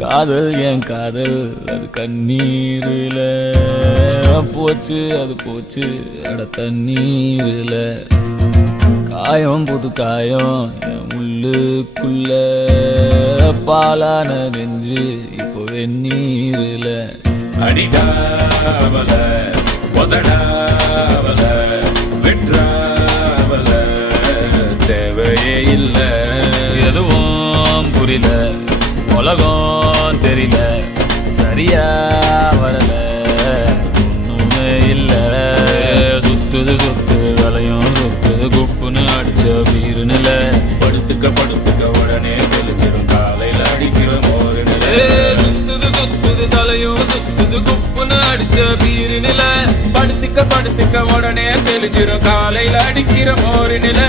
காதல் என் காதல் அது கண்ணீரில போச்சு, அது போச்சு அட தண்ணீரில. காயம் புது காயம் என் உள்ளுக்குள்ள பாலான நெஞ்சு இப்போ வெந்நீரில. அடிடாவல உதடாவல விட்ராவல தேவையே இல்ல. எதுவும் புரியல, உலகம் தெரியல, சரியா வரல, ஒண்ணுமே இல்ல. சுத்துது சுத்துது தலையும் சுத்துது குப்புன்னு அடிச்ச வீரு நில. படுத்துக்க படுத்துக்க உடனே தெளிச்சிடும் காலையில் அடிக்கிற மோரு நில. சுத்துது சுத்துது தலையும் சுத்துது குப்புன்னு அடிச்ச வீரு நில. படுத்துக்க படுத்துக்க உடனே தெளிச்சிடும் காலையில் அடிக்கிற மோரு நில.